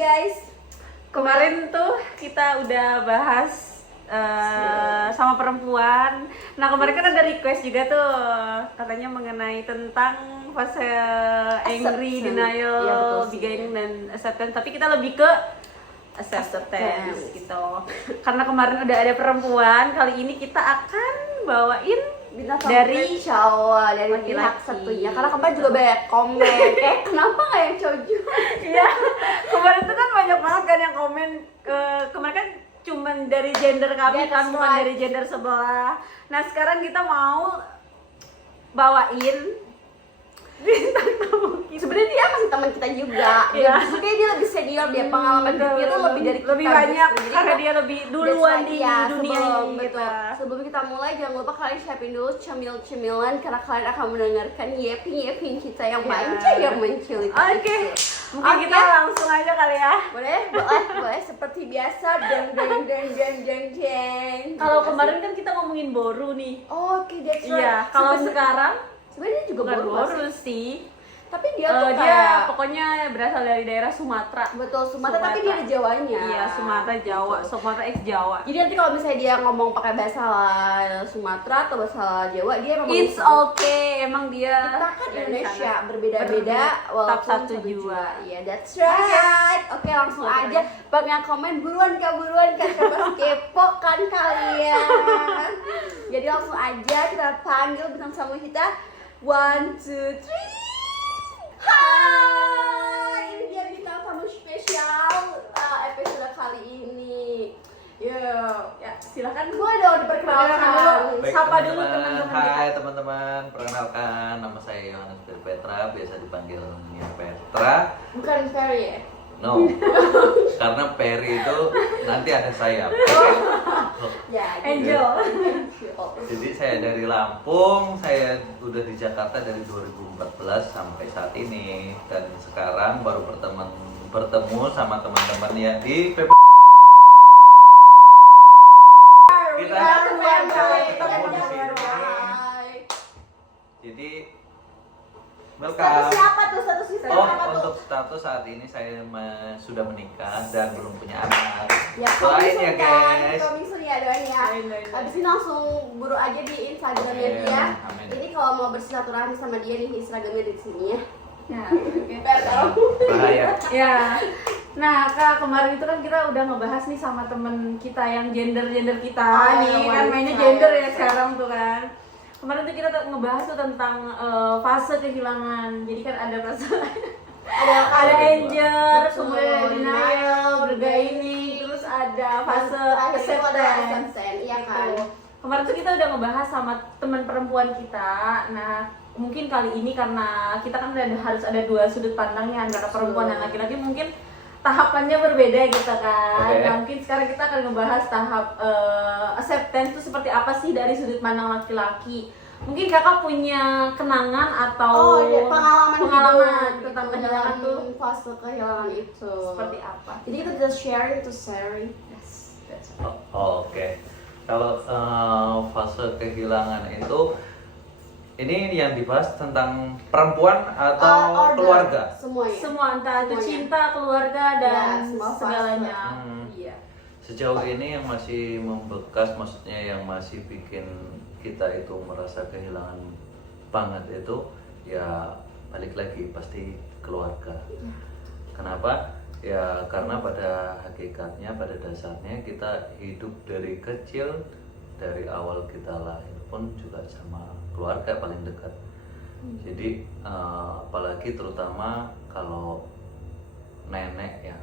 guys. Kemarin tuh kita udah bahas sama perempuan. Nah kemarin kan ada request juga tuh katanya mengenai tentang fase angry, denial, Iya, betul sih. beginning dan acceptance. Tapi kita lebih ke acceptance gitu. Karena kemarin udah ada perempuan, kali ini kita akan bawain Bintang dari cowok dari laki-laki. pihak satunya. Karena kemarin juga banyak komen. Kenapa nggak yang cowok juga? Iya, kemarin tuh kan banyak banget kan yang komen kemarin kan cuman dari gender kami That's kan, bukan right. dari gender sebelah. Nah sekarang kita mau bawain bintang tamu kita. Sebenarnya dia masih teman kita juga. Iya. Justru kayak dia lebih senior, dia pengalaman hidupnya tuh lebih dari kita. lebih banyak justru. Jadi karena kita- dia lebih that's duluan why, di iya, dunia sebelum, ini gitu. betul. Sebelum kita mulai jangan lupa kalian siapin dulu cemil-cemilan karena kalian akan mendengarkan yeping kita yang Iya. manja yang menculik. Oke, mungkin Oke. kita langsung aja kali ya. Boleh seperti biasa deng. Kalau kemarin kan kita ngomongin boru nih. Oke, that's right. Iya, kalau sekarang sebenarnya juga bukan boru boru sih. sih. Tapi dia tuh Dia kayak pokoknya berasal dari daerah Sumatera. betul Sumatera, tapi dia ada Jawanya. Iya, Sumatera Jawa, Betul. Sumatera X Jawa. Jadi nanti kalau misalnya dia ngomong pakai bahasa Sumatera atau bahasa Jawa, dia memang It's okay, emang dia kita kan dari Indonesia sana. berbeda-beda Tetap walaupun satu jiwa. Iya, that's right. Oke, langsung Oke. aja bang yang komen buruan kan coba kepo kan kalian. Jadi langsung aja kita panggil bintang tamu kita. 1, 2, 3. Hai, ini dia bintang tamu spesial episode kali ini. Ya, silakan gue dong diperkenalkan. Baik, Sapa dulu teman-teman kita. Hai teman-teman, perkenalkan nama saya Yohanes Ferry Petra, biasa dipanggil Nia Petra. Bukan Ferry ya? No, karena Perry itu nanti ada sayap. Ya, Angel. Jadi saya dari Lampung, saya udah di Jakarta dari 2014 sampai saat ini, dan sekarang baru bertemu sama teman-teman yang di PP. Kita ketemu di sini. Jadi Status welcome. siapa tuh? Statusnya Oh, siapa tuh? untuk status saat ini saya sudah menikah dan belum punya anak. Ya, Doain ya guys. coming soon ya doain ya. Doain. Abis ini langsung buru aja di Instagramnya Amin, dia. amin. Ini kalau mau bersilaturahmi sama dia nih Instagramnya di sini ya. Ya, oke. Biar tahu. Bahaya. Ya. Nah, Kak, kemarin itu kan kita udah ngebahas nih sama temen kita yang gender kita nih, kan mainnya gender ya sekarang tuh kan. Kemarin tuh kita ngebahas tuh tentang fase kehilangan. Jadi kan ada fase ada anger, kemudian ada denial, bergaining, terus ada fase acceptance. Iya kan. Gitu. Kemarin tuh kita udah ngebahas sama teman perempuan kita. Nah, mungkin kali ini karena kita kan harus ada dua sudut pandangnya antara perempuan dan laki-laki, mungkin tahapannya berbeda gitu kan. Oke. Nah, mungkin sekarang kita akan ngebahas tahap acceptance itu seperti apa sih dari sudut pandang laki-laki. Mungkin kakak punya kenangan atau iya, pengalaman hidup tentang kehilangan tuh fase kehilangan itu. seperti apa? Jadi kita just sharing to sharing. Yes, that's Oke. Kalau fase kehilangan itu, ini yang dibahas tentang perempuan atau Order, keluarga? Semuanya. semua entah itu Semuanya. cinta, keluarga dan Ya, semua fase. segalanya. Iya. Sejauh ini yang masih membekas, maksudnya yang masih bikin kita itu merasa kehilangan banget itu, ya balik lagi pasti keluarga. Kenapa? Ya karena pada hakikatnya, pada dasarnya kita hidup dari kecil, dari awal kita lahir pun juga sama keluarga paling dekat. Jadi apalagi terutama kalau nenek ya.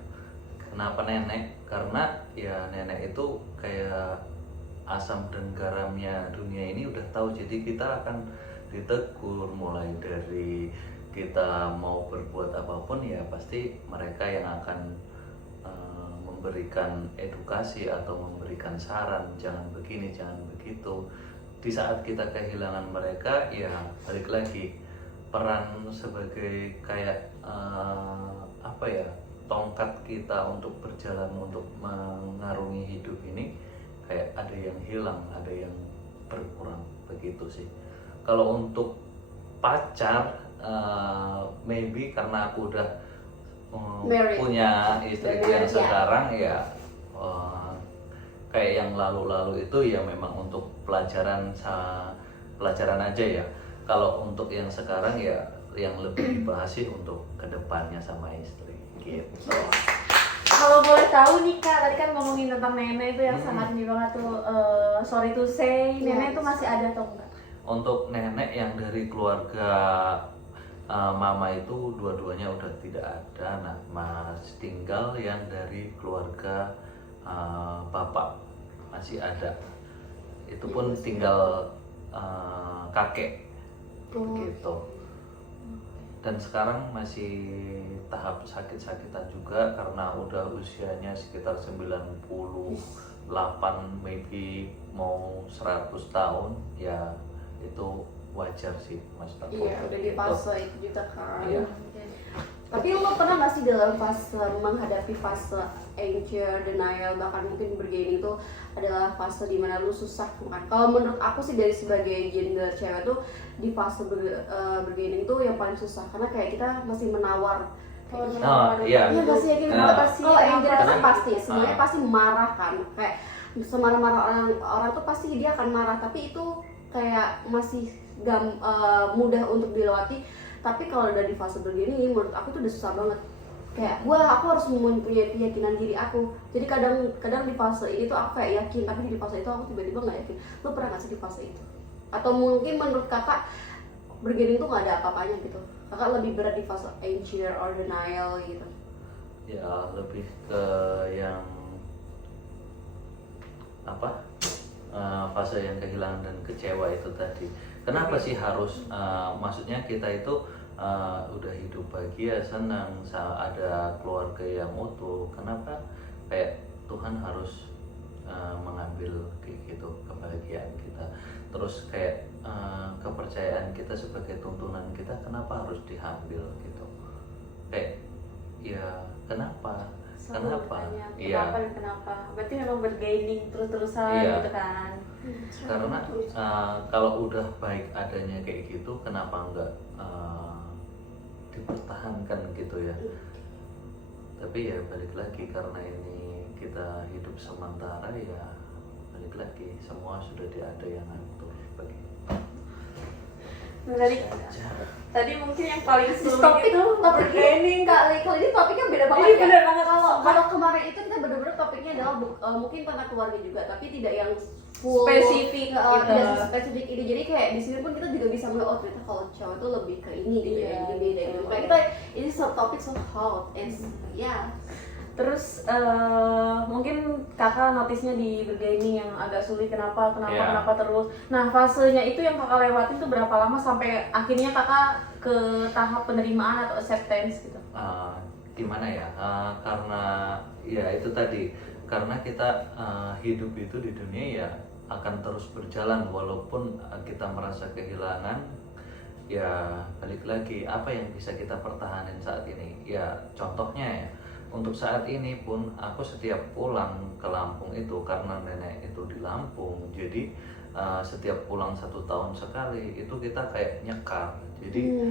Kenapa nenek? Karena ya nenek itu kayak asam dan garamnya dunia ini udah tahu, jadi kita akan ditegur mulai dari kita mau berbuat apapun, ya pasti mereka yang akan memberikan edukasi atau memberikan saran, jangan begini, jangan begitu. Di saat kita kehilangan mereka, ya balik lagi peran sebagai kayak apa ya, tongkat kita untuk berjalan, untuk mengarungi hidup ini, kayak ada yang hilang, ada yang berkurang, begitu sih. Kalau untuk pacar, maybe karena aku udah Married. punya istri Married, yang ya. sekarang ya kayak yang lalu-lalu itu ya memang untuk pelajaran aja ya. Kalau untuk yang sekarang ya yang lebih dibahas sih untuk kedepannya sama istri gitu. Kalau boleh tahu nih Kak, tadi kan ngomongin tentang nenek itu yang sangat ini banget tuh, sorry to say, nenek itu masih ada atau enggak? Untuk nenek yang dari keluarga mama itu dua-duanya udah tidak ada. Nah, masih tinggal yang dari keluarga bapak masih ada. Itu pun tinggal kakek gitu. Dan sekarang masih tahap sakit-sakitan juga karena udah usianya sekitar 98, maybe mau 100 tahun ya. Itu wajar sih Mas Tako. Iya, udah di fase itu juga kan. Iya. Tapi lo pernah nggak sih dalam fase menghadapi fase anger, denial, bahkan mungkin bergaining itu adalah fase dimana lu susah kan? Kalau menurut aku sih dari sebagai gender cewek tuh di fase bergaining tuh yang paling susah karena kayak kita masih menawar. Iya. Iya nggak sih yakin Nah. pasti. Kalau anger itu Karena- pasti semuanya pasti marah kan. Kayak semarah-marah orang tuh pasti dia akan marah. Tapi itu kayak masih mudah untuk dilewati. Tapi kalau udah di fase begini menurut aku tuh udah susah banget. Kayak aku harus mempunyai keyakinan diri aku. Jadi kadang di fase ini tuh aku kayak yakin, tapi di fase itu aku tiba-tiba nggak yakin. Lo pernah nggak sih di fase itu? Atau mungkin menurut kakak bergaining tuh nggak ada apa-apanya gitu? Kakak lebih berat di fase anger or denial gitu? Ya lebih ke yang apa fase yang kehilangan dan kecewa itu tadi. Kenapa sih harus maksudnya kita itu udah hidup bahagia, senang, ada keluarga yang utuh. Kenapa kayak Tuhan harus mengambil kayak gitu kebahagiaan kita? Terus kayak kepercayaan kita sebagai tuntunan kita kenapa harus diambil gitu? Kayak ya kenapa? Kenapa dan kenapa? Berarti memang bergaining terus-terusan Iya. gitu kan? Karena kalau udah baik adanya kayak gitu, kenapa enggak dipertahankan gitu ya? Tapi ya balik lagi karena ini kita hidup sementara ya balik lagi semua sudah ada yang ngatur begitu. Tadi mungkin yang paling sulit Topik itu bergaining kali ini topiknya beda banget. Ini ya? bener banget. Kalau kemarin itu kita bener-bener topiknya adalah mungkin tentang keluarga juga, tapi tidak yang full Spesifik gitu. tidak spesifik ini. Jadi kayak di sini pun kita juga bisa melihat oh ternyata kalau cowok itu lebih ke ini gitu Iya. ya, ini beda gitu. Kayak kita ini topik so hot and ya. Terus mungkin kakak notisnya di bergaining yang agak sulit kenapa Iya. terus. Nah fasenya itu yang kakak lewatin tuh berapa lama sampai akhirnya kakak ke tahap penerimaan atau acceptance gitu? Gimana ya? Karena ya itu tadi karena kita hidup itu di dunia ya akan terus berjalan walaupun kita merasa kehilangan. Ya balik lagi apa yang bisa kita pertahanin saat ini? Ya contohnya ya. Untuk saat ini pun aku setiap pulang ke Lampung itu karena nenek itu di Lampung, jadi setiap pulang 1 tahun sekali itu kita kayak nyekar, jadi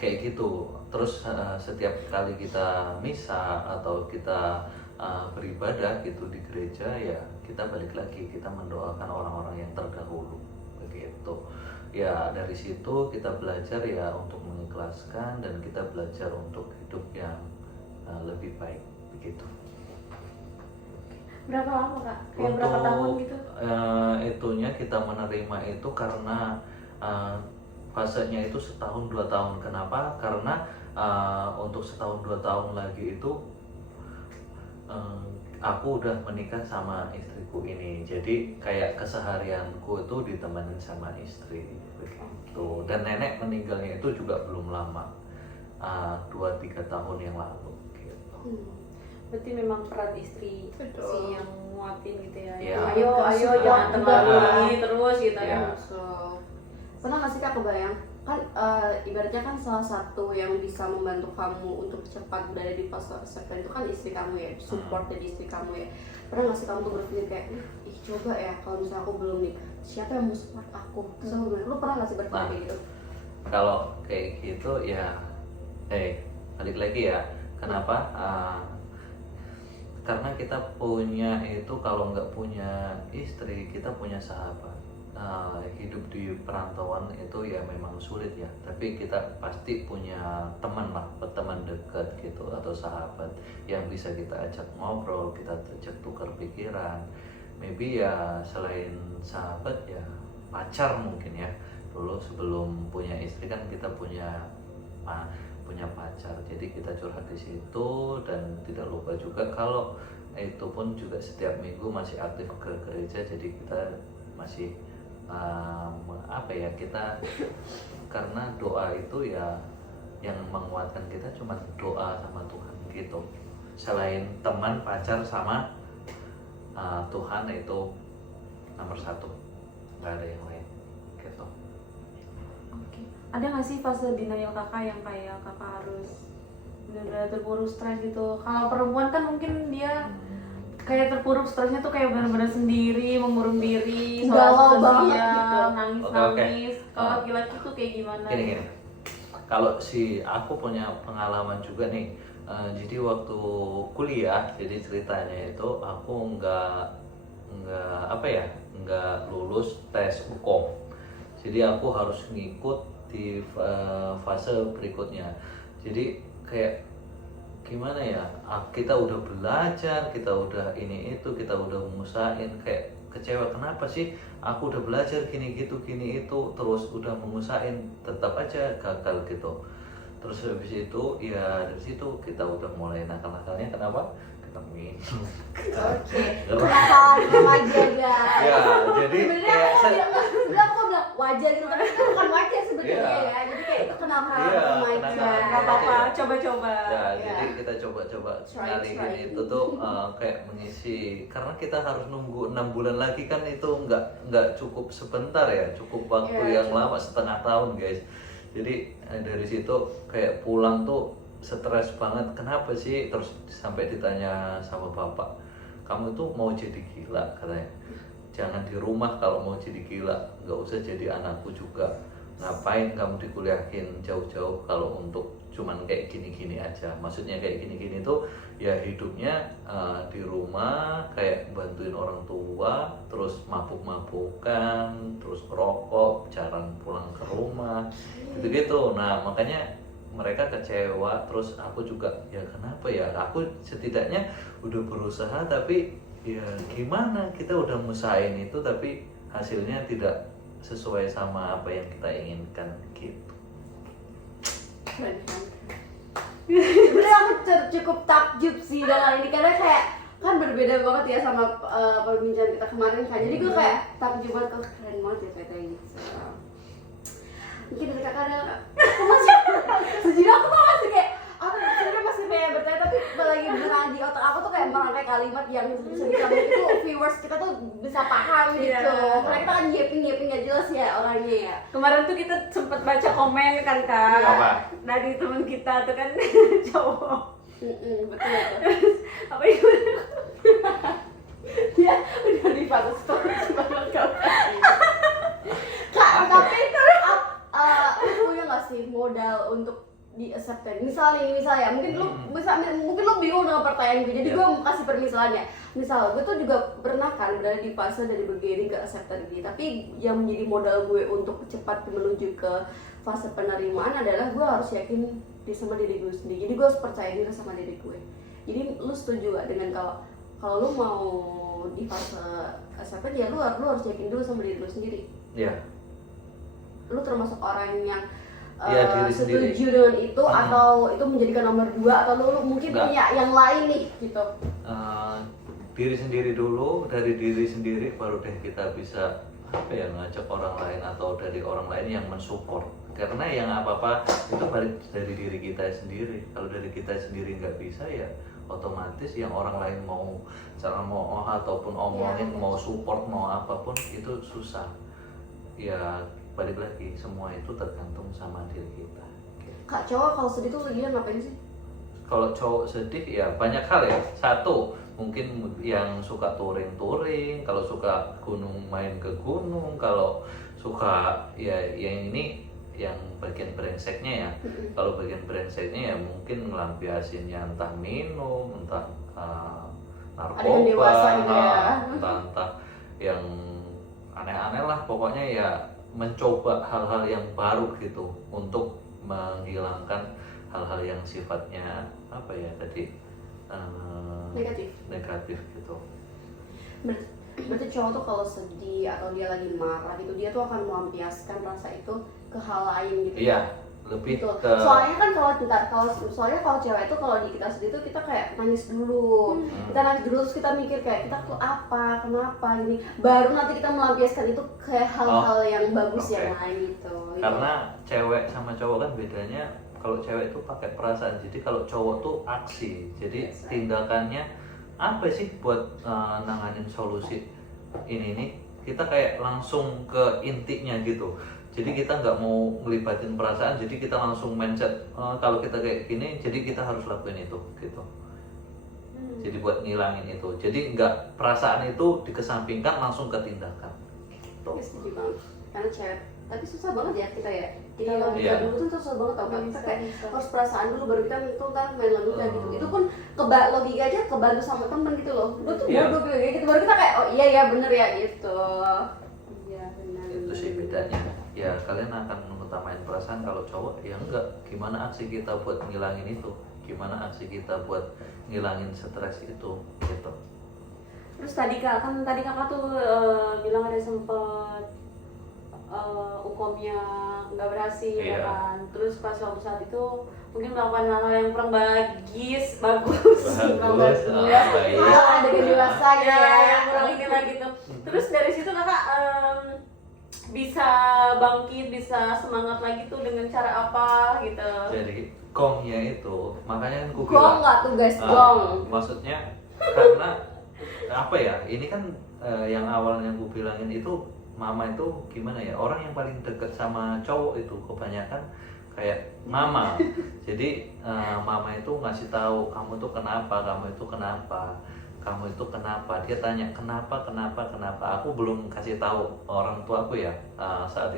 kayak gitu. Terus setiap kali kita misa atau kita beribadah gitu di gereja ya kita balik lagi kita mendoakan orang-orang yang terdahulu begitu. Ya dari situ kita belajar ya untuk mengikhlaskan dan kita belajar untuk hidup yang lebih baik begitu. Berapa lama kak? Kayak berapa tahun gitu? Itunya kita menerima itu karena fasenya itu 1-2 tahun. Kenapa? Karena untuk 1-2 tahun lagi itu aku udah menikah sama istriku ini. Jadi kayak keseharianku itu ditemenin sama istri begitu. Dan nenek meninggalnya itu juga belum lama, 2-3 tahun yang lalu. Berarti memang peran istri Betul. sih yang nguatin gitu ya. Iya. Ayo jangan terlalu ini terus gitu Iya. ya. So, pernah nggak sih kak kebayang kan ibaratnya kan salah satu yang bisa membantu kamu untuk cepat berada di fase acceptance itu kan istri kamu ya, support dari istri kamu ya. Pernah nggak sih kamu tuh berpikir kayak ih coba ya kalau misalnya aku belum nih siapa yang mau support aku? Terus aku bilang, lu pernah nggak sih berpikir kayak gitu? Kalau kayak gitu ya balik lagi ya, kenapa? Karena kita punya itu, kalau nggak punya istri kita punya sahabat. Hidup di perantauan itu ya memang sulit ya, tapi kita pasti punya teman lah, teman dekat gitu atau sahabat yang bisa kita ajak ngobrol, kita ajak tukar pikiran. Maybe ya selain sahabat ya pacar mungkin ya. Dulu sebelum punya istri kan kita punya pacar, jadi kita curhat di situ. Dan tidak lupa juga kalau itu pun juga setiap minggu masih aktif ke gereja, jadi kita masih apa ya, kita karena doa itu ya yang menguatkan kita cuma doa sama Tuhan gitu. Selain teman, pacar sama Tuhan itu nomor satu, nggak ada yang lain gitu. Oke. Ada nggak sih fase denial kakak yang kayak kakak harus benar-benar terpuruk stres gitu? Kalau perempuan kan mungkin dia kayak terpuruk stresnya tuh kayak benar-benar sendiri, mengurung diri, Galau banget sosial, gitu. nangis-nangis. Kalau laki-laki tuh kayak gimana? Gini. Kalau aku punya pengalaman juga nih. Jadi waktu kuliah, jadi ceritanya itu aku nggak lulus tes UKOM. Jadi aku harus ngikut di fase berikutnya. Jadi kayak gimana ya, kita udah belajar, kita udah ini itu, kita udah mengusahain, kayak kecewa, kenapa sih aku udah belajar gini itu, terus udah mengusahain tetap aja gagal gitu. Terus habis itu ya dari situ kita udah mulai nakal-nakalnya. Kenapa? Kita minum. Oke. Kenakalan remaja guys. Ya, jadi kayak sebenarnya aku bilang wajar gitu, tapi itu bukan wajar sebenarnya Iya. ya. Jadi kayak itu kenakalan Iya, remaja. kenakalan Gak apa-apa, coba-coba. ya, Ya. jadi kita coba-coba Try. ngalihin itu tuh kayak mengisi, karena kita harus nunggu 6 bulan lagi kan, itu nggak cukup sebentar ya, cukup waktu Iya, yang lama, setengah tahun guys. Jadi dari situ kayak pulang tuh stres banget, kenapa sih? Terus sampai ditanya sama bapak, kamu tuh mau jadi gila katanya, jangan di rumah kalau mau jadi gila, nggak usah jadi anakku juga. Ngapain kamu dikuliahin jauh-jauh kalau untuk cuman kayak gini-gini aja. Maksudnya kayak gini-gini tuh ya hidupnya di rumah kayak bantuin orang tua, terus mabuk-mabukan, terus rokok, jarang pulang ke rumah gitu-gitu. Nah makanya mereka kecewa, terus aku juga ya kenapa ya, aku setidaknya udah berusaha, tapi ya gimana, kita udah ngusahain itu tapi hasilnya tidak sesuai sama apa yang kita inginkan gitu. Sebenarnya aku cukup takjub sih dengan ini, karena kayak kan berbeda banget ya sama perbincangan kita kemarin kan. Jadi gue kayak takjub banget, kok keren banget ya kayak gitu. Mungkin dari kakak ada, aku masih sejujurnya aku tuh masih kayak, aku sebenarnya masih pengen bertanya, tapi lagi beneran di otak aku tuh kayak merangkai kalimat yang bisa dicapai itu viewers kita tuh bisa paham gitu. Iya. Karena kita kan yipping gak jelas ya orangnya ya. Kemarin tuh kita sempet baca komen kan kak, Apa? dari teman kita tuh kan cowok. Betul. Apa itu? Ya udah di fase story banget kak, tapi lu punya nggak sih modal untuk di accepted? Misalnya mungkin lu bingung dengan pertanyaan gue, jadi gue kasih permisalannya. Misal gue tuh juga pernah kan berada di fase dari begini ke accepted gitu, tapi yang menjadi modal gue untuk cepat menuju ke fase penerimaan adalah gue harus yakin sama diri gue sendiri. Jadi gue harus percaya diri sama diri gue. Jadi lu setuju gak dengan kalau lu mau di fase accepted ya lu harus yakin dulu sama diri lu sendiri. Iya. Lu termasuk orang yang Ya, diri sendiri. setuju dengan itu atau itu menjadikan nomor 2, atau lu mungkin Enggak. punya yang lain nih gitu? Diri sendiri dulu, dari diri sendiri baru deh kita bisa ngajak orang lain atau dari orang lain yang mensupport. Karena yang apa-apa itu balik dari diri kita sendiri. Kalau dari kita sendiri nggak bisa ya otomatis yang orang lain mau ataupun omongin, mau support, mau apapun itu susah. Ya balik lagi, semua itu tergantung sama diri kita. Kak, cowok kalau sedih tuh dia ngapain sih? Kalau cowok sedih ya banyak hal ya. Satu, mungkin yang suka touring, kalau suka gunung main ke gunung, kalau suka ya yang ini yang bagian brengseknya ya. Kalau bagian brengseknya ya mungkin ngelampiasinnya entah minum, entah Ada yang dewasa narkoba, gitu ya. entah yang aneh-aneh lah, pokoknya ya mencoba hal-hal yang baru gitu untuk menghilangkan hal-hal yang sifatnya apa ya tadi negatif gitu. Berarti cowok tuh kalau sedih atau dia lagi marah gitu, dia tuh akan melampiaskan rasa itu ke hal lain gitu. Iya, lebih Gitu. ke Soalnya kan soalnya kalau cewek itu kalau di kita sedih tuh kita kayak nangis dulu. Kita nangis dulu terus kita mikir kayak kita tuh apa, kenapa gini. Baru nanti kita melampiaskan itu kayak hal-hal yang bagus oke. yang lain gitu. Karena cewek sama cowok kan bedanya, kalau cewek itu pakai perasaan, jadi kalau cowok tuh aksi. Jadi Yes, tindakannya apa sih buat nanganin solusi ini nih, kita kayak langsung ke intinya gitu. Jadi kita nggak mau ngelibatin perasaan, jadi kita langsung mindset kalau kita kayak gini, jadi kita harus lakuin itu gitu. Jadi buat ngilangin itu, jadi nggak perasaan itu dikesampingkan, langsung ke tindakan. Gitu. Iya, setuju banget. Karena cewek, tapi susah banget ya kita ya. Kita Iya. logika Iya. dulu tuh susah banget tau kan. Kita kayak Bisa. harus perasaan dulu baru kita tuh kan main logika gitu. Itu pun logika aja kebantu sama temen gitu loh. Lu tuh Iya. bodoh kayak gitu, baru kita kayak oh iya ya bener ya gitu. Iya benar. Itu sih bedanya. Ya kalian akan mengutamain perasaan, kalau cowok ya enggak. Gimana aksi kita buat ngilangin itu, gimana aksi kita buat ngilangin stres itu gitu. Terus tadi kakak tuh bilang ada sempet ukomnya nggak berhasil Iya. ya kan. Terus pas waktu saat itu mungkin melakukan hal-hal yang kurang bagus. Bagus, Iya, baik. ada dewasa Ya, ya. yang kurang ini lah gitu. Terus dari situ kakak bisa bangkit, bisa semangat lagi tuh dengan cara apa gitu. Jadi gongnya itu, makanya kan ku Gong bilang nggak tuh guys, gong. maksudnya karena apa ya, ini kan yang awalnya ku bilangin itu, mama itu gimana ya, orang yang paling deket sama cowok itu kebanyakan kayak mama. Jadi mama itu ngasih tahu kamu tuh kenapa, kamu itu kenapa, kamu itu kenapa. Dia tanya kenapa. Aku belum kasih tahu orang tua aku ya saat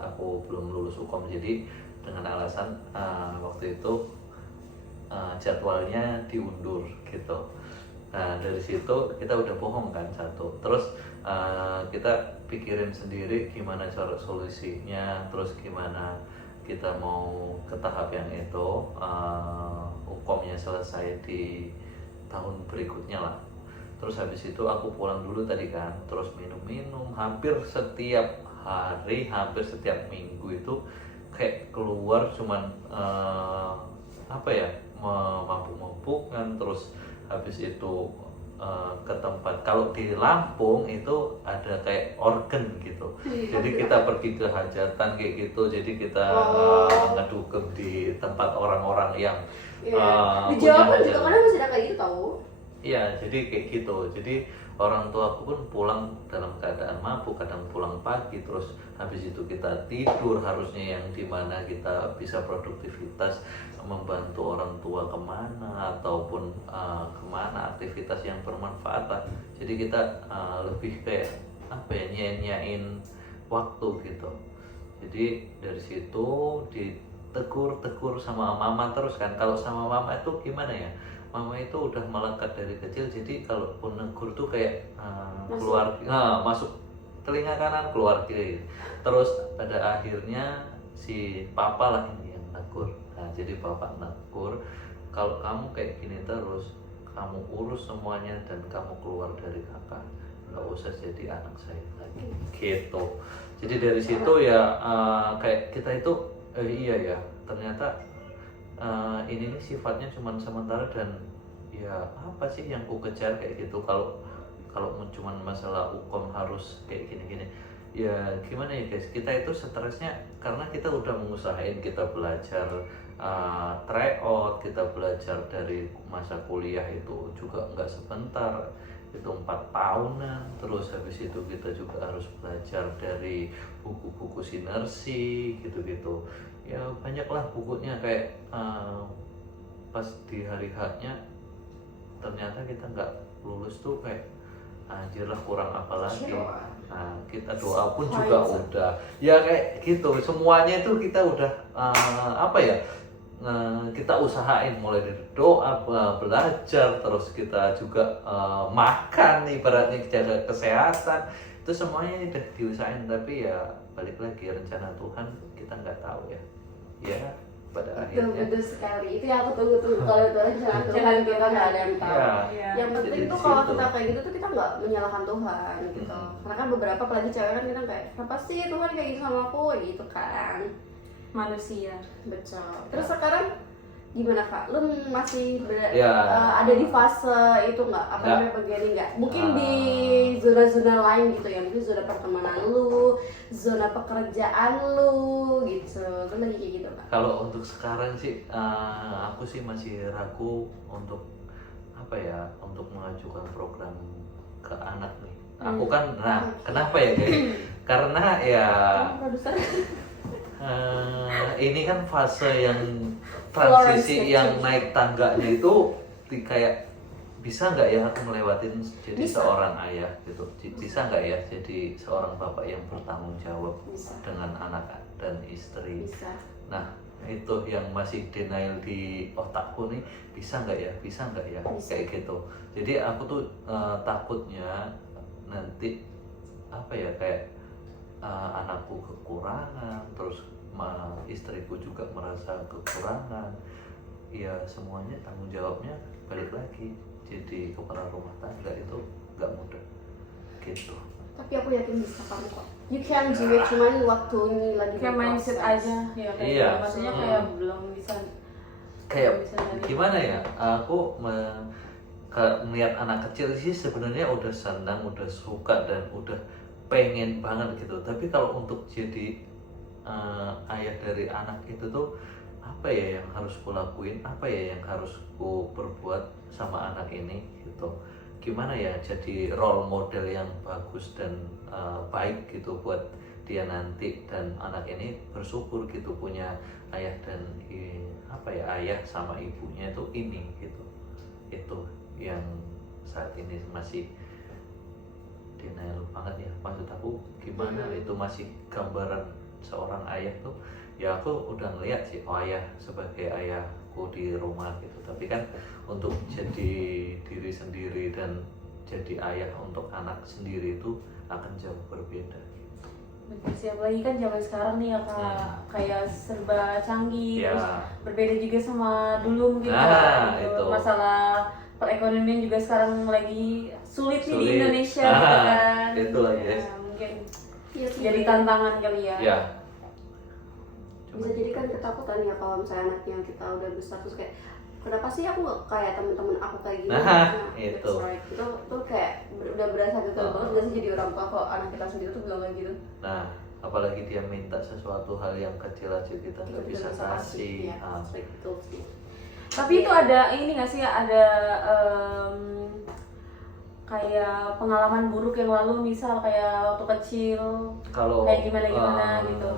aku belum lulus hukum. Jadi dengan alasan waktu itu jadwalnya diundur gitu. Nah dari situ kita udah bohong kan satu. Terus kita pikirin sendiri gimana cara solusinya, terus gimana kita mau ke tahap yang itu, hukumnya selesai di tahun berikutnya lah. Terus habis itu aku pulang dulu tadi kan, terus minum hampir setiap hari, hampir setiap minggu itu kayak keluar cuman apa ya, mabuk-mabukan. Terus habis itu ke tempat, kalau di Lampung itu ada kayak organ gitu, jadi kita pergi ke hajatan kayak gitu, jadi kita ngedugem di tempat orang-orang yang Di punya Jawa pun juga hajatan. kadang masih ada kayak gitu tau. Iya, jadi kayak gitu. Jadi orang tua aku pun pulang dalam keadaan mabuk, kadang pulang pagi, terus habis itu kita tidur, harusnya yang dimana kita bisa produktivitas, membantu orang tua kemana ataupun kemana aktivitas yang bermanfaat lah. Jadi kita lebih kayak apa ya, nyanyain waktu gitu. Jadi dari situ ditegur sama mama terus kan. Kalau sama mama itu gimana ya, mama itu udah melekat dari kecil, jadi kalaupun negur tuh kayak keluar masuk telinga kanan keluar kiri. Terus pada akhirnya si papa lah ini yang negur. Nah jadi papa negur, kalau kamu kayak gini terus, kamu urus semuanya dan kamu keluar dari kakak, nggak usah jadi anak saya lagi gitu. Jadi dari situ ya kayak kita itu iya ya, ternyata ini nih sifatnya cuma sementara, dan ya apa sih yang ku kejar kayak gitu. Kalau cuma masalah hukum harus kayak gini-gini, ya gimana ya guys, kita itu stresnya karena kita udah mengusahain, kita belajar tryout, kita belajar dari masa kuliah itu juga nggak sebentar, itu 4 tahunan. Terus habis itu kita juga harus belajar dari buku-buku sinersi gitu-gitu. Ya banyaklah bukunya, kayak pas di hari H-nya ternyata kita nggak lulus tuh kayak anjir lah, kurang apa lagi. Nah, kita doa pun juga udah ya kayak gitu, semuanya itu kita udah apa ya, kita usahain mulai dari doa, belajar, terus kita juga makan, ibaratnya jaga kesehatan, itu semuanya udah diusahain. Tapi ya balik lagi, rencana Tuhan kita nggak tahu ya pada akhirnya. Betul sekali, itu yang aku tunggu-tunggu. Kalau itu rencana Tuhan kita nggak ada yang tahu. Iya. Yang penting Jadi tuh di kalau situ. kita kayak gitu tuh kita nggak menyalahkan Tuhan gitu. Karena kan beberapa apalagi cewek kan kita kayak kenapa sih Tuhan kayak gitu sama aku gitu kan. Manusia. Betul. Terus sekarang gimana Kak? Lu masih Ya. ada di fase itu nggak? Apa Ya. namanya begini nggak? Mungkin di zona-zona lain gitu ya? Mungkin zona pertemanan lu, zona pekerjaan lu gitu. Lu lagi kayak gitu Kak? Kalau untuk sekarang sih aku sih masih ragu untuk apa ya, untuk mengajukan program ke anak nih. Aku kan, nah kenapa ya guys? Karena ya Produser. ini kan fase yang Florence transisi Nightingale. yang naik tangganya itu kayak bisa nggak ya aku melewatin jadi Bisa. seorang ayah gitu, bisa nggak ya jadi seorang bapak yang bertanggung jawab Bisa. dengan anak dan istri. Bisa. Nah itu yang masih denial di otakku nih, bisa nggak ya, Bisa. kayak gitu. Jadi aku tuh takutnya nanti apa ya, kayak anakku kekurangan, terus istriku juga merasa kekurangan. Ya semuanya tanggung jawabnya balik lagi jadi kepala rumah tangga, itu nggak mudah gitu. Tapi aku yakin bisa kamu kok. You can do it, cuman waktunya lagi Kayak mindset berproses. aja ya kayak Iya. gitu. Maksudnya kayak belum bisa Kayak bisa dari- gimana ya, aku melihat anak kecil sih sebenarnya udah senang, udah suka, dan udah pengen banget gitu. Tapi kalau untuk jadi ayah dari anak itu tuh apa ya yang harus ku lakuin, apa ya yang harus ku perbuat sama anak ini gitu. Gimana ya jadi role model yang bagus dan baik gitu buat dia nanti, dan anak ini bersyukur gitu punya ayah dan apa ya, ayah sama ibunya itu ini gitu. Itu yang saat ini masih denial banget ya, maksud aku gimana, itu masih gambaran seorang ayah tuh ya. Aku udah ngeliat sih ayah sebagai ayahku di rumah gitu, tapi kan untuk jadi diri sendiri dan jadi ayah untuk anak sendiri itu akan jauh berbeda. Betul sih, apalagi kan zaman sekarang nih ya Kak, kayak serba canggih, Ya. terus berbeda juga sama dulu mungkin Nah, Kak. itu. Masalah perekonomian juga sekarang lagi sulit nih di Sulit. Indonesia Ah, gitu kan. itu lah, guys. Ya, mungkin Iya sih. jadi tantangan kali ya. Ya. Bisa jadi kan ketakutan ya kalau misalnya anaknya kita udah besar terus kayak kenapa sih aku nggak kayak teman-teman aku kayak gini. Nah, that's itu. right. Itu tuh kayak udah berasa gitu banget nggak sih jadi orang tua kalau anak kita sendiri tuh bilang kayak gitu. Nah, apalagi dia minta sesuatu hal yang kecil aja kita nggak bisa kasih. Ya, that's right, betul sih. Tapi itu ada ini nggak sih, ada kayak pengalaman buruk yang lalu, misal kayak waktu kecil Kalau kayak gimana gitu.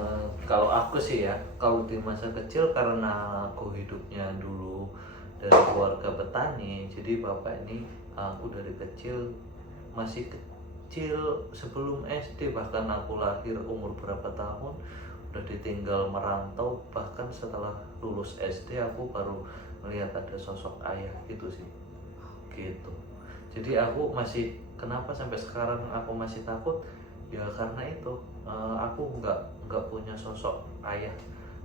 Kalau aku sih ya, kalau di masa kecil karena aku hidupnya dulu dari keluarga petani, jadi bapak ini aku dari kecil, masih kecil sebelum SD, bahkan aku lahir umur berapa tahun udah ditinggal merantau, bahkan setelah lulus SD aku baru melihat ada sosok ayah gitu sih, gitu. Jadi aku masih, kenapa sampai sekarang aku masih takut ya karena itu, aku nggak punya sosok ayah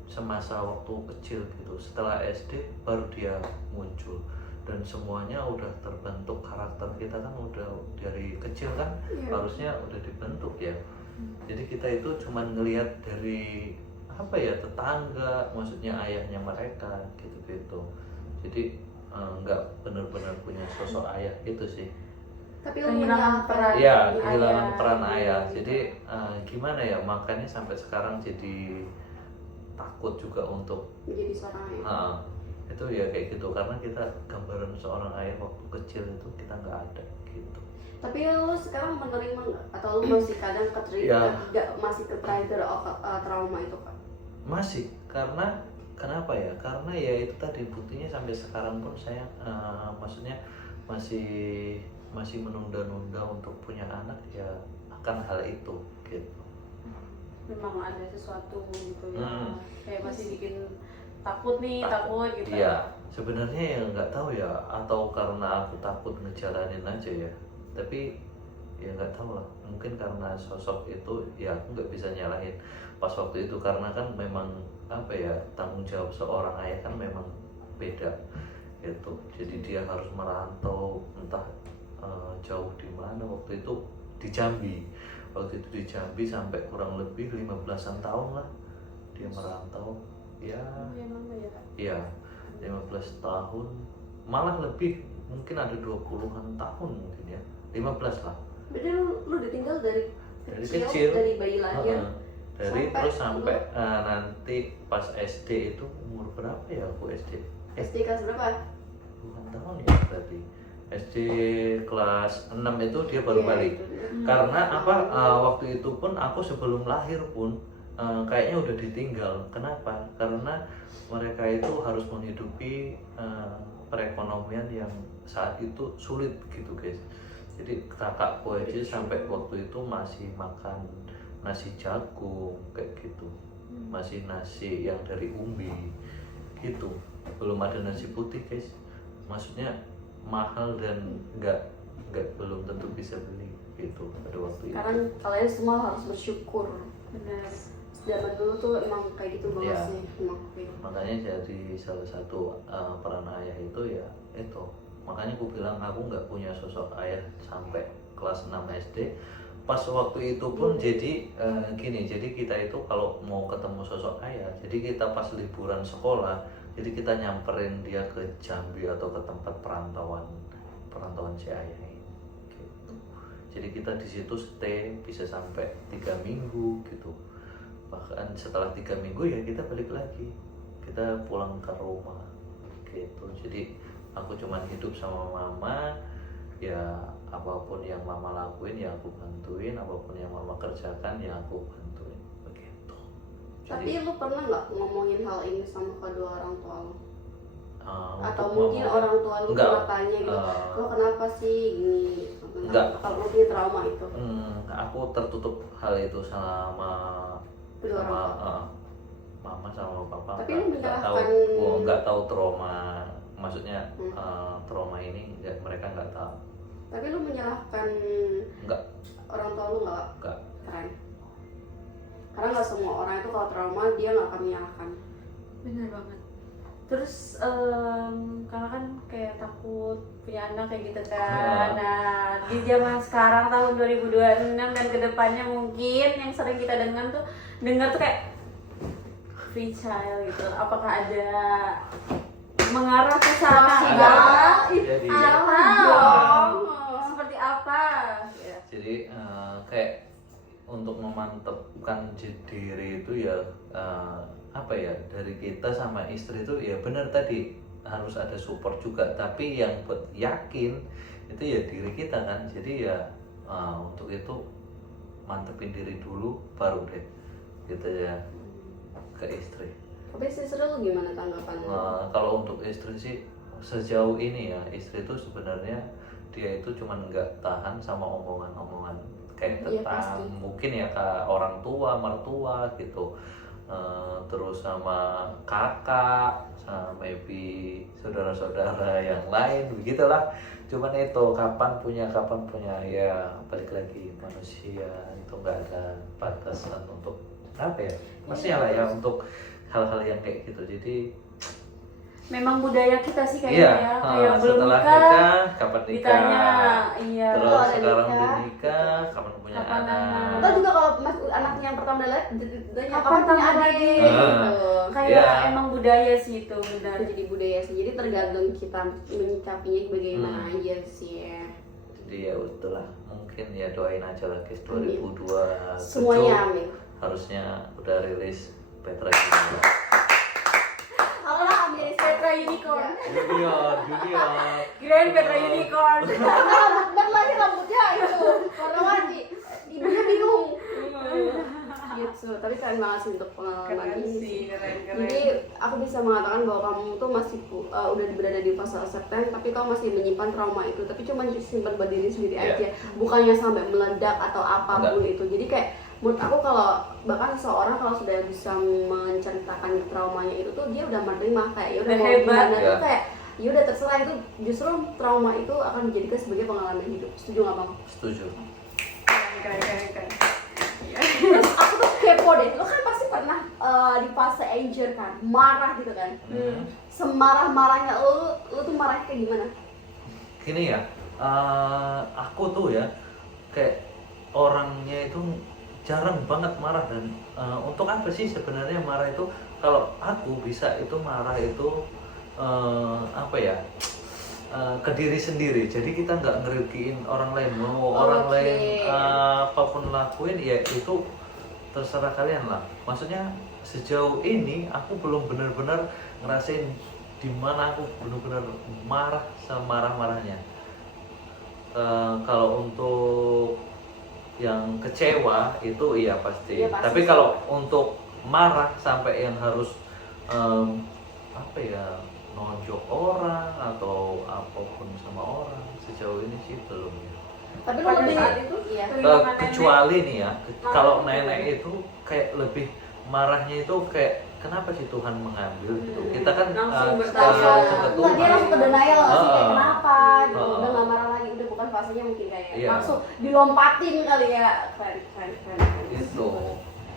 semasa waktu kecil gitu. Setelah SD baru dia muncul, dan semuanya udah terbentuk, karakter kita kan udah dari kecil kan. Iya. Harusnya udah dibentuk ya. Jadi kita itu cuman ngelihat dari apa ya, tetangga, maksudnya ayahnya mereka gitu-gitu. Jadi nggak benar-benar punya sosok ayah gitu sih. Tapi Kehilangan peran. Iya, ayah. kehilangan peran ayah. Jadi gimana ya, makanya sampai sekarang jadi takut juga untuk menjadi seorang ayah. itu ya kayak gitu, karena kita gambaran seorang ayah waktu kecil itu kita nggak ada gitu. Tapi lu sekarang menerima nggak? Atau lu masih kadang Ya. masih ke-trigger trauma itu Kak? Masih, karena kenapa ya? Karena ya itu tadi, buktinya sampai sekarang pun saya maksudnya masih menunda-nunda untuk punya anak ya, melakukan hal itu gitu. Memang ada sesuatu gitu ya, kayak masih bikin takut gitu. Iya, sebenarnya ya nggak tahu ya, atau karena aku takut ngejalanin aja ya. Tapi ya nggak tahu lah, mungkin karena sosok itu ya aku nggak bisa nyalahin pas waktu itu, karena kan memang apa ya, tanggung jawab seorang ayah kan memang beda gitu. Jadi dia harus merantau entah jauh di mana, waktu itu di Jambi. Waktu itu di Jambi sampai kurang lebih 15-an tahun lah dia merantau. Ya, iya 15 tahun, malah lebih, mungkin ada 20-an tahun mungkin ya, 15 lah. Berarti lu ditinggal dari kecil, dari bayi lahir dari terus sampai nanti pas SD itu umur berapa ya aku SD? SD kelas berapa? Bukan tahun ya berarti. SD kelas 6 itu dia baru Iya, balik. itu. Karena apa? Waktu itu pun aku sebelum lahir pun kayaknya udah ditinggal. Kenapa? Karena mereka itu harus menghidupi perekonomian yang saat itu sulit gitu guys. Jadi kakakku aja sampai waktu itu masih makan nasi jagung kayak gitu, masih nasi yang dari umbi gitu, belum ada nasi putih guys. Maksudnya mahal dan nggak belum tentu bisa beli gitu pada waktu itu. Sekarang kalian semua harus bersyukur. Benar. Zaman dulu tuh emang kayak gitu banget Iya. sih. Emang kayak Makanya jadi salah satu peran ayah itu ya itu. Makanya aku bilang aku nggak punya sosok ayah sampai kelas 6 SD. Pas waktu itu pun jadi gini, jadi kita itu kalau mau ketemu sosok ayah, jadi kita pas liburan sekolah, jadi kita nyamperin dia ke Jambi atau ke tempat perantauan si ayah ini gitu. Jadi kita di situ stay bisa sampai 3 minggu gitu. Bahkan setelah 3 minggu ya kita balik lagi, kita pulang ke rumah gitu. Jadi aku cuman hidup sama mama, ya apapun yang mama lakuin ya aku bantuin, apapun yang mama kerjakan ya aku bantuin begitu. Tapi lu pernah nggak ngomongin hal ini sama kedua orang tua lu? Atau untuk mungkin mama- orang tua lu Enggak. pernah tanya gitu, lo kenapa sih gini? Enggak. Kalau lu punya trauma itu, aku tertutup hal itu sama kedua orang tua. mama sama papa. Tapi lu nggak tahu, menyalahkan- nggak tahu trauma, maksudnya trauma ini mereka nggak tahu. Tapi lu menyalahkan Enggak. orang tua lu nggak? Enggak. Keren. Karena nggak semua orang itu kalau trauma dia nggak akan menyalahkan. Benar banget. Terus karena kan kayak takut punya anak kayak gitu kan. Nah, di zaman sekarang tahun 2026 dan kedepannya mungkin yang sering kita dengar tuh kayak free child gitu. Apakah ada mengarah ke sana? Masih Enggak. dong. Jadi Jangan. Seperti apa? Ya. Jadi kayak untuk memantapkan diri itu ya apa ya, dari kita sama istri itu ya benar tadi harus ada support juga, tapi yang buat yakin itu ya diri kita kan. Jadi ya untuk itu mantepin diri dulu baru deh gitu ya ke istri. Tapi istri lu gimana tanggapannya? Kalau untuk istri sih sejauh ini ya, istri itu sebenarnya dia itu cuman nggak tahan sama omongan-omongan kayak Iya, tentang pasti. mungkin ya ke orang tua, mertua gitu, terus sama kakak, sama maybe saudara-saudara yang lain begitulah. Cuman itu kapan punya ya balik lagi, manusia itu nggak ada batasan untuk apa ya, maksudnya lah ya untuk hal-hal yang kayak gitu. Jadi Memang budaya kita sih kayaknya iya, ya, kayak belum setelah nikah, nikah, kapan nikah, ditanya, iya. terus Kalau ada sekarang nikah, udah nikah, kapan punya Kapan anak. Atau juga kalau anaknya yang pertama udah lihat, ditanya Kapan kapan punya tambah adik lagi? gitu. Kayak Iya. emang budaya sih itu benar. Itu jadi budaya sih. Jadi tergantung kita menyikapinya bagaimana Hmm. aja sih ya. Jadi ya udahlah, mungkin ya doain aja lah guys, Amin. 2027 Semuanya amin. harusnya udah rilis Petra Junior. Kalau lah menjadi Petra Unicorn. Junior. Kirain Petra Unicorn. Bener lagi rambutnya itu warna-warni. Ibunya bingung. Gitu. Tapi keren banget sih untuk pengalaman Keren ini sih, sih. keren. Jadi aku aku bisa mengatakan bahwa kamu tuh masih udah berada di fase acceptance, tapi kamu masih menyimpan trauma itu, tapi cuma simpan buat diri sendiri aja, bukannya sampai meledak atau apapun itu. Jadi kayak menurut aku kalau bahkan seseorang kalau sudah bisa menceritakan traumanya itu tuh dia udah menerima, kayak ya udah mau gimana tuh kayak ya udah terserah, itu justru trauma itu akan dijadikan sebagai pengalaman hidup. Setuju nggak bang? Setuju. Keren. Terus aku tuh kepo deh, lo kan pasti pernah di fase anger kan, marah gitu kan. Semarah-marahnya lo tuh marahnya kayak gimana? Gini ya, aku tuh ya kayak orangnya itu jarang banget marah. Dan untuk apa sih sebenarnya marah itu? Kalau aku bisa itu marah itu apa ya, ke diri sendiri. Jadi kita nggak ngerugiin orang lain, mau orang lain apapun lakuin ya itu terserah kalian lah. Maksudnya sejauh ini aku belum benar-benar ngerasain dimana aku benar-benar marah sama marah-marahnya. Kalau untuk yang kecewa itu iya pasti. Ya, pasti. Tapi kalau untuk marah sampai yang harus apa ya, nonjok orang atau apapun sama orang, sejauh ini sih belum ya. Tapi lo Pada lebih saat itu, iya. Kecuali nih ya, kalau itu nenek itu kayak lebih marahnya itu kayak kenapa sih Tuhan mengambil gitu. Kita kan Langsung dekat bertanya. Enggak, dia langsung ke denial nggak sih, kayak kenapa gitu, Heeh. udah nggak marah lagi, udah bukan fasenya mungkin kayak Iya. langsung dilompatin kali ya. Keren. Itu.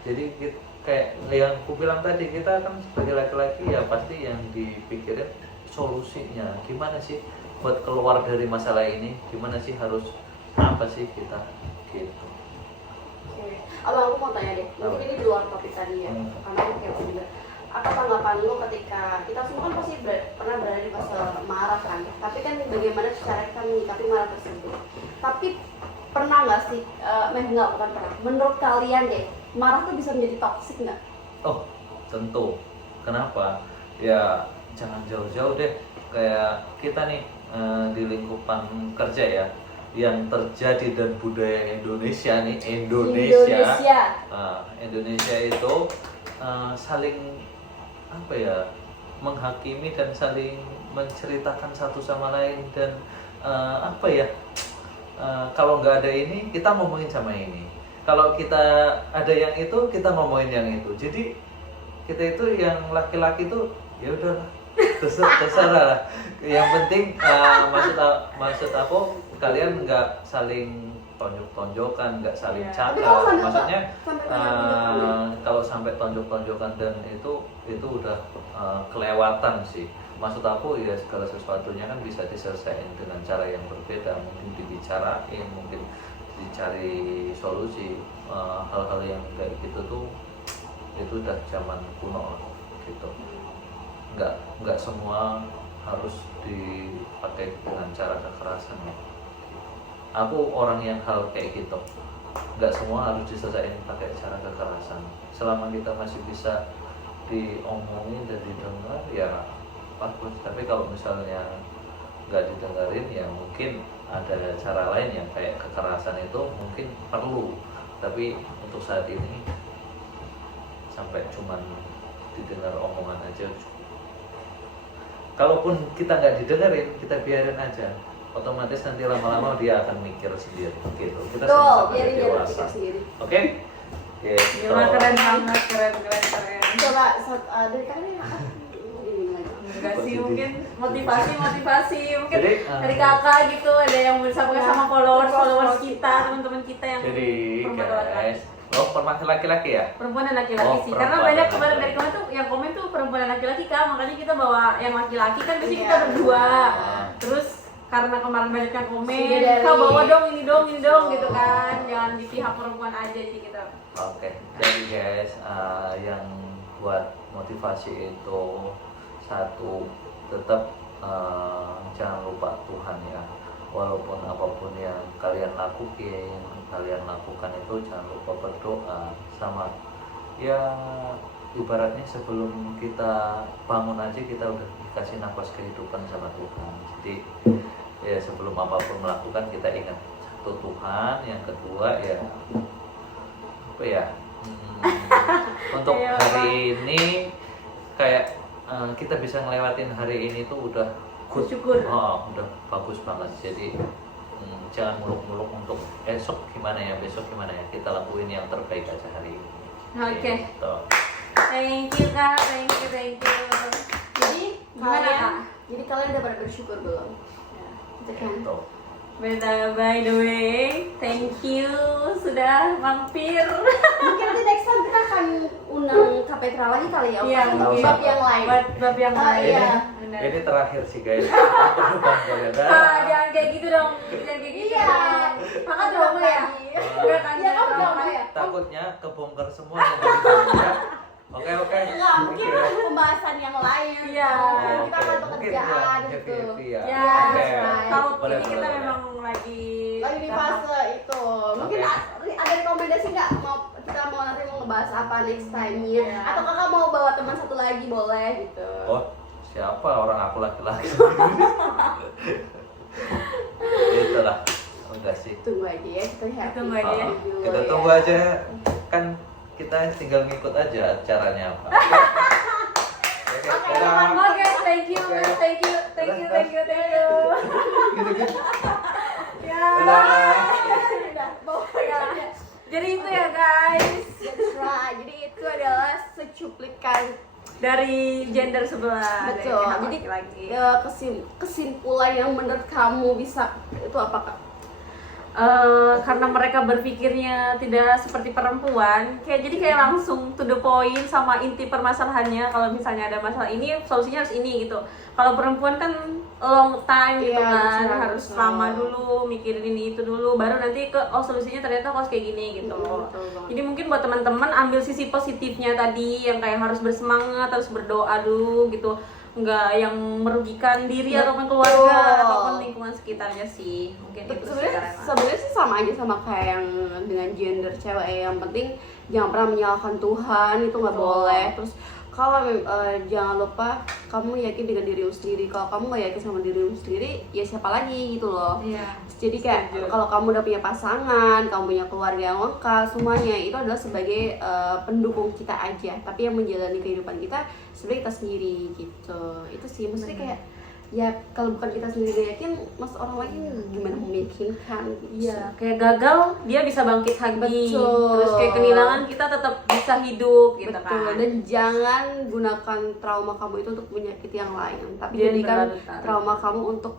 Jadi kayak yang aku bilang tadi, kita kan sebagai laki-laki ya pasti yang dipikirin solusinya gimana sih buat keluar dari masalah ini, gimana sih harus apa sih kita gitu. Oke. Abang, aku mau tanya deh, mungkin ini di luar topik tadi ya, karena aku kayak juga. Apa tanggapan lo ketika kita semua kan pasti pernah berada di fase marah kan, tapi kan bagaimana cara kita menyikapi marah tersebut? Tapi pernah nggak sih, bukan pernah, menurut kalian deh, marah tuh bisa menjadi toksik nggak? Oh, tentu. Kenapa? Ya jangan jauh-jauh deh. Kayak kita nih di lingkupan kerja ya, yang terjadi dan budaya Indonesia nih, Indonesia itu saling apa ya, menghakimi dan saling menceritakan satu sama lain. Dan apa ya, kalau nggak ada ini kita ngomongin sama ini, kalau kita ada yang itu kita ngomongin yang itu. Jadi kita itu yang laki-laki tuh ya udah terserah lah. Yang penting maksud aku kalian nggak saling tonjok-tonjokan, nggak saling cakap. Maksudnya kalau sampai tonjok-tonjokan dan itu udah kelewatan sih. Maksud aku ya segala sesuatunya kan bisa diselesaikan dengan cara yang berbeda, mungkin dibicarain, mungkin dicari solusi. Hal-hal yang kayak gitu tuh itu udah zaman kuno gitu. Nggak semua harus dipakai dengan cara kekerasan. Aku orang yang hal kayak gitu, nggak semua harus diselesaikan pakai cara kekerasan. Selama kita masih bisa diomongin dan didengar ya bagus. Tapi kalau misalnya nggak didengarin ya mungkin ada cara lain yang kayak kekerasan itu mungkin perlu. Tapi untuk saat ini sampai cuman didengar omongan aja cukup. Kalaupun kita nggak didengerin, kita biarin aja, otomatis nanti lama-lama dia akan mikir sendiri gitu. Kita sama-sama dewasa. Oke? Yes. Gila, keren banget, keren. Coba dari kalian Enggak sih, mungkin motivasi mungkin Jadi, dari kakak gitu, ada yang mau disampaikan sama followers kita, teman-teman kita yang Jadi perempuan laki-laki. guys, perempuan laki-laki ya? Perempuan dan laki-laki Oh, sih, perempuan karena banyak dan kemarin laki-laki. dari kemarin tuh yang komen tuh perempuan dan laki-laki Kak, makanya kita bawa yang laki-laki kan biasanya kita Iya. berdua. Terus karena kemarin banyak yang komen, Kak bawa dong ini dong gitu kan, jangan di pihak perempuan aja, jadi kita. Oke, jadi guys, yang buat motivasi itu satu, tetap jangan lupa Tuhan ya. Walaupun apapun yang kalian lakukan itu jangan lupa berdoa. Sama ya ibaratnya sebelum kita bangun aja kita udah dikasih nafas kehidupan sama Tuhan. Jadi ya sebelum apapun melakukan kita ingat satu Tuhan, yang kedua ya apa ya, untuk hari ini kayak kita bisa ngelewatin hari ini tuh udah good. Bersyukur. Udah bagus banget. Jadi jangan muluk-muluk untuk besok gimana ya, kita lakuin yang terbaik aja hari ini. Oke. Gitu. Thank you Kak, thank you. Jadi Gimana, kalian, Kak? jadi kalian udah pada bersyukur belum? Gitu kan? Gitu. By the way, thank you sudah mampir. Mungkin nanti next time kita akan undang Kapetra lagi kali ya, Iya, untuk mungkin. bab yang lain. Buat bab yang Oh, lain. iya. Benar. Ini terakhir sih guys. Penumpang kalian. Jangan kayak gitu dong. Jangan kayak gitu. Iya. Kakak drama ya? Enggak kan? Iya, kamu drama ya? Takutnya kebongkar semua yang tadi ya. Oke. Enggak, mungkin pembahasan yang lain. Iya. Kita akan pekerjaan gitu. Ya. Ya, Oke. tahu Boleh, ini kita boleh. memang lagi Lagi di fase itu. Mungkin Oke. ada rekomendasi nggak kita mau nanti mau ngebahas apa next time-nya? Iya. Atau kakak mau bawa teman satu lagi boleh gitu. Oh, siapa orang aku laki-laki? Itulah. Enggak sih. Tunggu aja ya, kita happy. Tunggu aja ya. dulu Kita ya. tunggu aja, kan kita tinggal ngikut aja caranya apa. Oke, Dadah. Oke, thank you. Gitu. Ya. Udah, bawa Ya. aja. Jadi itu ya guys, That's right. Jadi itu adalah secuplikan dari gender sebelah. betul. Dari pihak Jadi laki-laki. kesimpulan yang menurut kamu bisa itu apa kak? Karena mereka berpikirnya tidak seperti perempuan, kayak langsung to the point sama inti permasalahannya. Kalau misalnya ada masalah ini, solusinya harus ini gitu. Kalau perempuan kan long time gitu Iya, kan, betul, harus betul. lama dulu mikirin ini itu dulu, baru nanti solusinya ternyata harus kayak gini gitu. Betul banget. Jadi mungkin buat teman-teman ambil sisi positifnya tadi, yang kayak harus bersemangat, harus berdoa dulu gitu. Enggak yang merugikan diri ataupun keluarga ataupun lingkungan sekitarnya sih. Mungkin itu sih karena. Sebenarnya sih sama aja sama kayak yang dengan gender cewek. Yang penting jangan pernah menyalahkan Tuhan, itu nggak Betul. boleh. Terus kalau jangan lupa kamu yakin dengan dirimu sendiri. Kalau kamu nggak yakin sama dirimu sendiri, ya siapa lagi gitu loh. Iya. Jadi kayak Setuju. kalau kamu udah punya pasangan, kamu punya keluarga yang lengkap, semuanya itu adalah sebagai pendukung kita aja. Tapi yang menjalani kehidupan kita sebenarnya kita sendiri gitu. Itu sih maksudnya kayak ya kalau bukan kita sendiri yakin, mas orang lain gimana memyakinkan gitu. Iya, kayak gagal dia bisa bangkit lagi. Betul. Terus kayak kehilangan kita tetap bisa hidup gitu Betul. kan. Dan jangan gunakan trauma kamu itu untuk menyakiti yang lain, tapi Jadi jadikan berlarut-larut. trauma kamu untuk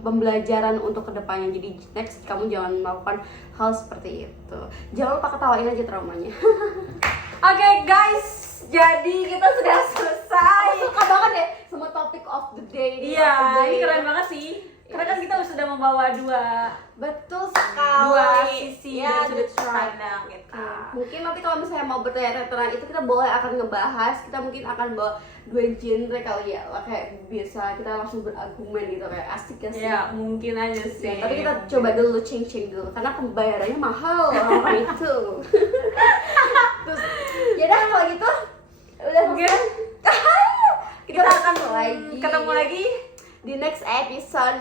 pembelajaran untuk kedepannya. Jadi next kamu jangan melakukan hal seperti itu. Jangan lupa ketawain aja traumanya. Oke guys, jadi kita sudah selesai. Aku suka banget ya sama topik of the day. Iya, ini keren banget sih. Karena kan kita sudah membawa dua Betul sekali. sisi Ya, dan sudut that's right. pandang kita. Mungkin nanti kalau misalnya mau bertanya tentang itu kita boleh akan ngebahas. Kita mungkin akan bawa dua genre kali ya, lah kayak biasa kita langsung berargumen gitu kayak asik ya sih. Ya, mungkin aja sih. Tapi kita coba dulu ceng dulu karena pembayarannya mahal orang itu. Terus, yaudah kalau gitu udah Mungkin kita akan ketemu lagi di next episode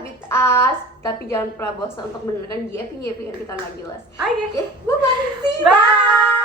with us. Tapi jangan pernah bosan untuk mendengarkan GP yang kita nggak jelas. Oke. Bye bye. See you. Bye.